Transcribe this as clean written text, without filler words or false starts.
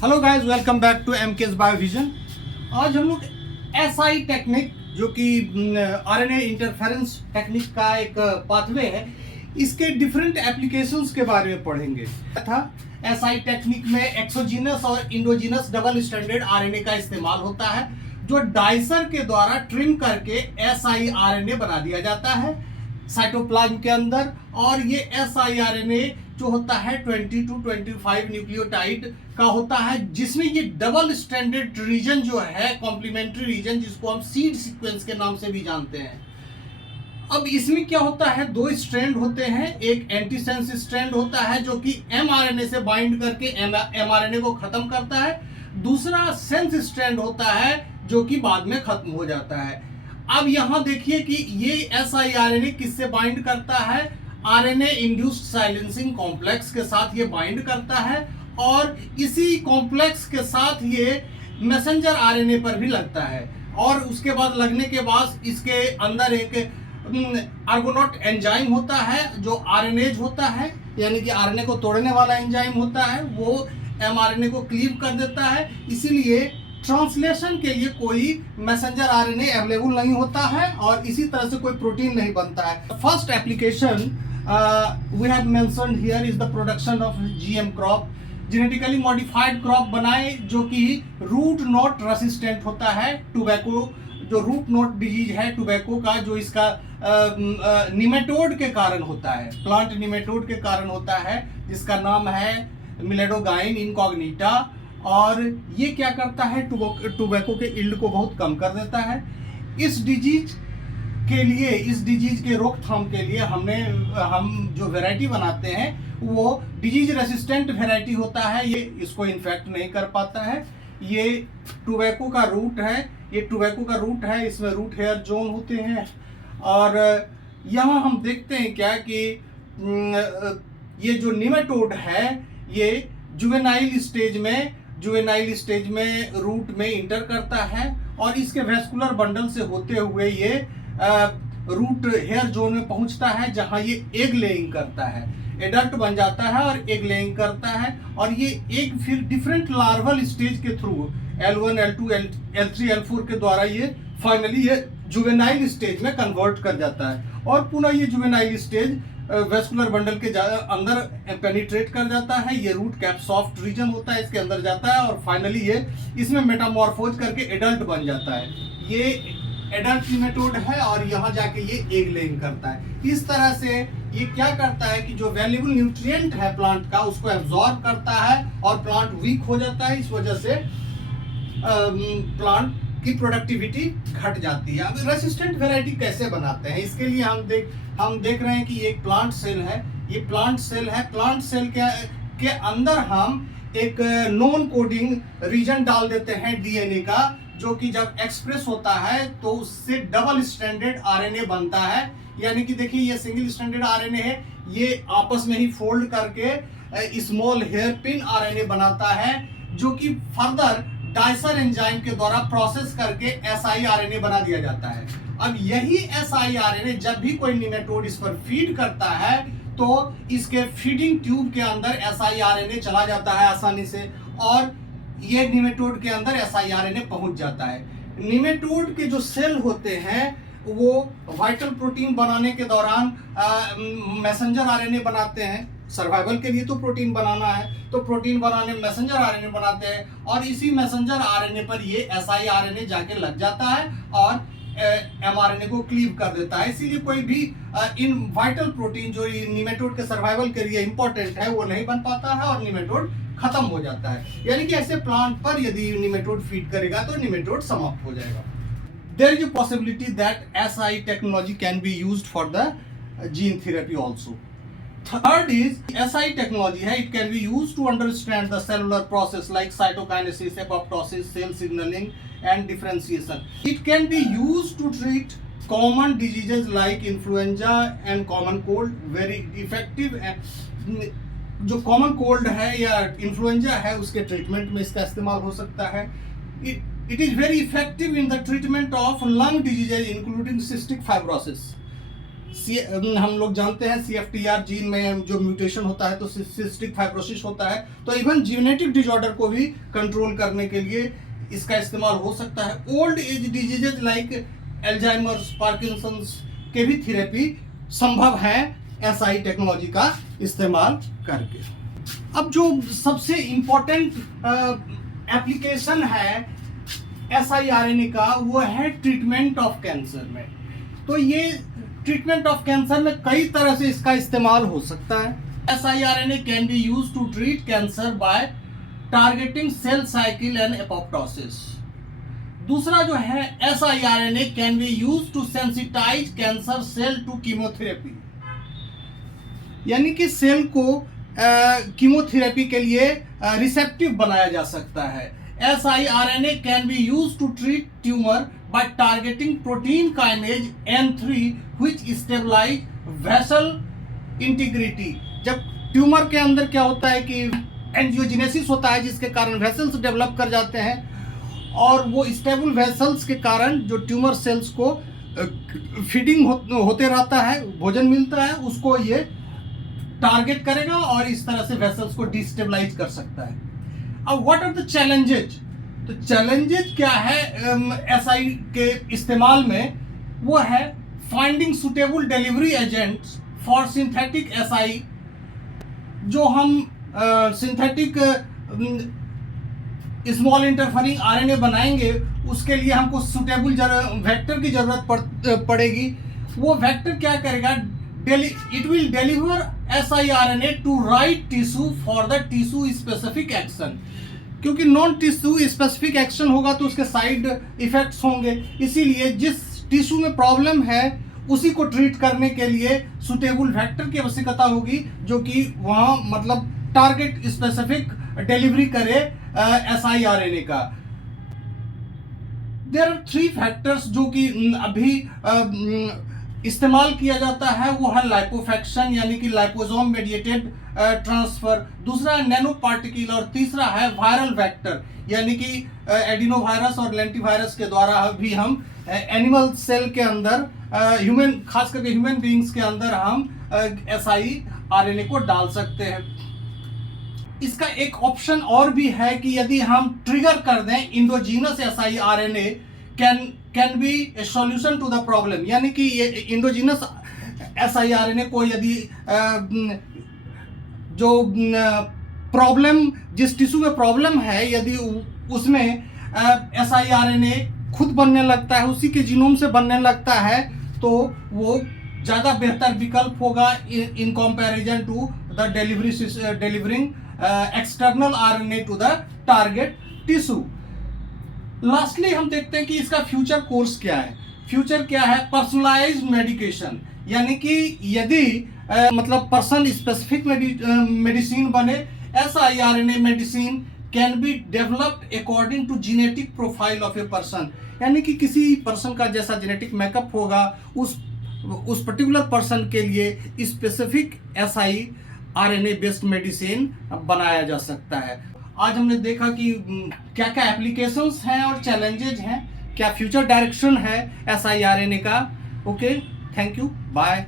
Hello guys, welcome back to MKS Biovision. आज हम लोग एसआई टेक्निक जो कि आरएनए इंटरफेरेंस टेक्निक का एक पाथवे है, इसके डिफरेंट एप्लीकेशंस के बारे में पढ़ेंगे। तथा एसआई टेक्निक में एक्सोजीनस और इंडोजीनस डबल स्टैंडर्ड आरएनए का इस्तेमाल होता है, जो डाइसर के द्वारा ट्रिम करके एसआई आरएनए बना दिया जाता है साइटोप्लाज्म के अंदर। और ये एसआई आरएनए जो होता है 20 to 25 न्यूक्लियोटाइड का होता है, जिसमें ये डबल स्ट्रैंडेड रीजन जो है, कॉम्प्लीमेंट्री रीजन, जिसको हम सीड सीक्वेंस के नाम से भी जानते हैं। अब इसमें क्या होता है, दो स्ट्रैंड होते हैं। एक एंटीसेंस स्ट्रैंड होता है जो कि एमआरएनए से बाइंड करके एमआरएनए को खत्म करता है। दूसरा सेंस स्ट्रैंड होता है जो कि बाद में खत्म हो जाता है। अब यहां देखिए कि ये एसआईआरएनए किससे बाइंड करता है, आरएनए इंड्यूस्ड साइलेंसिंग कॉम्प्लेक्स के साथ ये बाइंड करता है, और इसी कॉम्प्लेक्स के साथ ये मैसेंजर आरएनए पर भी लगता है। और उसके बाद लगने के बाद इसके अंदर एक आर्गोनॉट एंजाइम होता है जो आरएनएज होता है, यानी कि आरएनए को तोड़ने वाला एंजाइम होता है, वो एमआरएनए को क्लीव कर देता है। इसीलिए ट्रांसलेशन के लिए कोई मैसेंजर आरएनए अवेलेबल नहीं होता है और इसी तरह से कोई प्रोटीन नहीं बनता है। First application we have mentioned here is the production of GM crop, genetically modified crop बनाए जो कि रूट नॉट रेसिस्टेंट होता है। टोबैको जो रूट नॉट डिजीज है टोबैको का, जो इसका निमेटोड के कारण होता है, प्लांट निमेटोड के कारण होता है, जिसका नाम है मिलेडोगाइन इनकॉग्निटा। और ये क्या करता है, टोबैको के इल्ड को बहुत कम कर देता है। इस डिजीज के लिए, इस डिजीज के रोकथाम के लिए हम जो वैरायटी बनाते हैं वो डिजीज रेसिस्टेंट वैरायटी होता है। ये इसको इन्फेक्ट नहीं कर पाता है। ये टोबैको का रूट है, ये टोबैको का रूट है, इसमें रूट हेयर जोन होते हैं। और यहाँ हम देखते हैं क्या कि ये जो निमेटोड है ये जुवेनाइल स्टेज में रूट में इंटर करता है, और इसके वेस्कुलर बंडल से होते हुए ये रूट हेयर जोन में पहुंचता है, जहां ये एग लेइंग करता है, एडल्ट बन जाता है और एग लेइंग करता है। और ये एग फिर डिफरेंट लार्वल स्टेज के through L1, L2, L3, L4 के द्वारा ये फाइनली ये जुवेनाइल स्टेज में कन्वर्ट कर जाता है, और पुनः ये जुवेनाइल स्टेज वेस्कुलर बंडल के अंदर पेनिट्रेट कर जाता है। ये रूट कैप सॉफ्ट रीजन होता है, इसके अंदर जाता है, और फाइनली ये इसमें मेटामॉर्फोज करके एडल्ट बन जाता है। ये एडल्ट निमेटोड है और यहाँ जाके ये एग लेइंग करता है। इस तरह से ये क्या करता है कि जो वैल्यूएबल न्यूट्रिएंट है प्लांट का, उसको एब्जॉर्ब करता है और प्लांट वीक हो जाता है। इस वजह से प्लांट की प्रोडक्टिविटी घट जाती है। अब रेसिस्टेंट वैरायटी कैसे बनाते हैं, इसके लिए हम देख रहे हैं कि ये एक प्लांट सेल है, ये प्लांट सेल है। प्लांट सेल के अंदर हम एक नॉन कोडिंग रीजन डाल देते हैं डीएनए का, जो कि जब एक्सप्रेस होता है तो उससे डबल स्ट्रैंडेड आरएनए बनता है। यानी कि देखिए ये सिंगल स्ट्रैंडेड आरएनए है, ये आपस में ही फोल्ड करके स्मॉल हेयर पिन आरएनए बनाता है, जो कि फर्दर डाइसर एंजाइम के द्वारा प्रोसेस करके एसआईआरएनए बना दिया जाता है। अब यही एसआईआरएनए जब भी कोई निमेटोड इस पर फीड करता है तो इसके फीडिंग ट्यूब के अंदर एसआईआरएनए चला जाता है आसानी से, और ये निमेटोड के अंदर एसआईआरएनए पहुंच जाता है। निमेटोड के जो सेल होते हैं वो वाइटल प्रोटीन बनाने के दौरान मैसेंजर आरएनए बनाते हैं। सर्वाइवल के लिए तो प्रोटीन बनाना है, तो प्रोटीन बनाने मैसेंजर आरएनए बनाते हैं, और इसी मैसेंजर आरएनए पर ये एसआईआरएनए जाके लग जाता है और एमआरएनए को क्लीव कर देता है। इसीलिए कोई भी इन वाइटल प्रोटीन जो निमेटोड के सर्वाइवल के लिए इंपॉर्टेंट है वो नहीं बन पाता है और निमेटोड खत्म हो जाता है। यानी कि ऐसे प्लांट पर यदि निमेटोड फीड करेगा तो निमेटोड समाप्त हो जाएगा। There is a possibility that SI technology can be used for the gene therapy also. Third is SI technology है, it can be used to understand the cellular process like cytokinesis, apoptosis, cell signaling and differentiation. It can be used to treat common diseases like influenza and common cold, very effective। जो common cold है या influenza है उसके treatment में इसका इस्तेमाल हो सकता है। It is very effective in the treatment of lung diseases including cystic fibrosis। हम लोग जानते हैं CFTR जीन में जो म्यूटेशन होता है तो सिस्टिक फाइब्रोसिस होता है, तो इवन जेनेटिक डिसऑर्डर को भी कंट्रोल करने के लिए इसका इस्तेमाल हो सकता है। Old age diseases like Alzheimer's, Parkinson's के भी थेरेपी संभव है SI टेक्नोलॉजी का इस्तेमाल करके। अब जो सबसे इम्पोर्टेंट एप्लीकेशन है siRNA का वो है ट्रीटमेंट ऑफ कैंसर में। तो ये ट्रीटमेंट ऑफ कैंसर में कई तरह से इसका इस्तेमाल हो सकता है। siRNA can be used to treat cancer by targeting cell cycle and apoptosis. दूसरा जो है siRNA can be used to sensitize cancer cell to chemotherapy, यानी कि सेल को कीमोथेरेपी के लिए रिसेप्टिव बनाया जा सकता है। siRNA can be used to treat tumour by targeting protein kinase N3 which stabilize vessel integrity। जब ट्यूमर के अंदर क्या होता है कि एंजियोजेनेसिस होता है जिसके कारण वेसल्स डेवलप कर जाते हैं और वो स्टेबल वेसल्स के कारण जो ट्यूमर सेल्स को फीडिंग होते रहता है, भोजन मिलता है, उसको ये टारगेट करेगा और इस तरह से वेसल्स को डिस्टेबलाइज कर सकता है। अब व्हाट आर द चैलेंजेज? तो चैलेंजेस क्या है SI के इस्तेमाल में? वो है finding suitable delivery agents for synthetic SI। जो हम सिंथेटिक स्मॉल इंटरफेरिंग RNA बनाएंगे उसके लिए हमको सुटेबल वेक्टर की जरूरत पड़ेगी। वो वेक्टर क्या करेगा? It will deliver siRNA to right tissue for the tissue specific action. क्योंकि नॉन टिश्यू स्पेसिफिक एक्शन होगा तो उसके साइड इफेक्ट्स होंगे, इसीलिए जिस टिश्यू में प्रॉब्लम है उसी को ट्रीट करने के लिए सुटेबल वेक्टर की आवश्यकता होगी जो कि वहाँ मतलब टारगेट स्पेसिफिक डिलीवरी करे siRNA का। देयर आर 3 फैक्टर्स जो कि अभी इस्तेमाल किया जाता है। वो है लाइपोफेक्शन यानी कि लाइपोसोम मेडिएटेड ट्रांसफर, दूसरा है नैनो पार्टिकल और तीसरा है वायरल वेक्टर यानी कि एडिनोवायरस और लेंटिवायरस के द्वारा भी हम एनिमल सेल के अंदर ह्यूमन, खास करके ह्यूमन बीइंग्स के अंदर हम siRNA को डाल सकते हैं। इसका एक ऑप्शन और भी है कि यदि हम ट्रिगर कर दें endogenous siRNA can be a solution to the problem, यानी कि ये इंडोजीनस siRNA को यदि जो प्रॉब्लम जिस टिश्यू में प्रॉब्लम है यदि उसमें siRNA खुद बनने लगता है, उसी के जीनोम से बनने लगता है, तो वो ज़्यादा बेहतर विकल्प होगा in comparison to the delivering external RNA to the target tissue. Lastly हम देखते हैं कि इसका फ्यूचर कोर्स क्या है। फ्यूचर क्या है? पर्सनलाइज्ड मेडिकेशन, यानी कि यदि मतलब पर्सन स्पेसिफिक मेडिसिन बने, siRNA medicine can be developed according to genetic profile of a person, यानी कि किसी पर्सन का जैसा जेनेटिक मेकअप होगा उस पर्टिकुलर पर्सन के लिए स्पेसिफिक siRNA बेस्ड मेडिसिन बनाया जा सकता है। आज हमने देखा कि क्या क्या एप्लीकेशंस हैं और चैलेंजेज हैं, क्या फ्यूचर डायरेक्शन है siRNA का। Okay, thank you, bye.